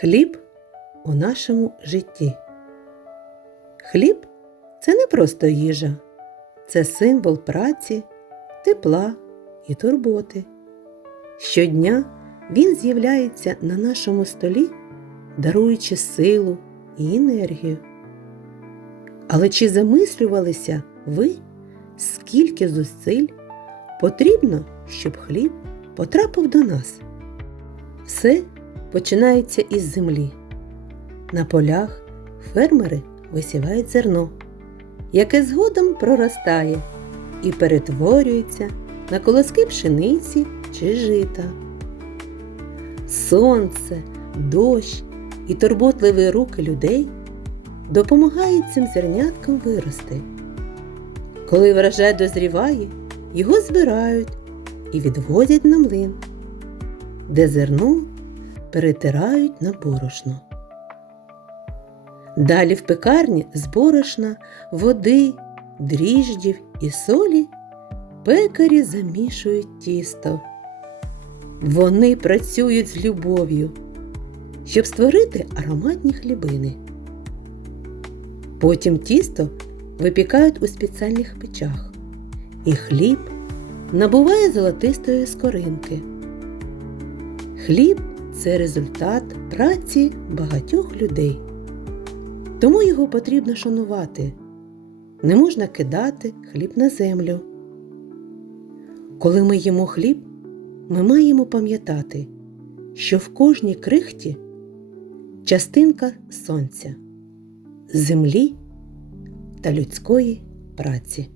Хліб у нашому житті. Хліб це не просто їжа, це символ праці, тепла і турботи. Щодня він з'являється на нашому столі, даруючи силу і енергію. Але чи замислювалися ви, скільки зусиль потрібно, щоб хліб потрапив до нас? Все починається із землі. На полях фермери висівають зерно, яке згодом проростає і перетворюється на колоски пшениці чи жита. Сонце, дощ і турботливі руки людей допомагають цим зерняткам вирости. Коли врожай дозріває, його збирають і відвозять на млин, де зерно перетирають на борошно. Далі в пекарні з борошна, води, дріждів і солі пекарі замішують тісто. Вони працюють з любов'ю, щоб створити ароматні хлібини. Потім тісто випікають у спеціальних печах, і хліб набуває золотистої скоринки. Хліб це результат праці багатьох людей. Тому його потрібно шанувати. Не можна кидати хліб на землю. Коли ми їмо хліб, ми маємо пам'ятати, що в кожній крихті частинка сонця, землі та людської праці.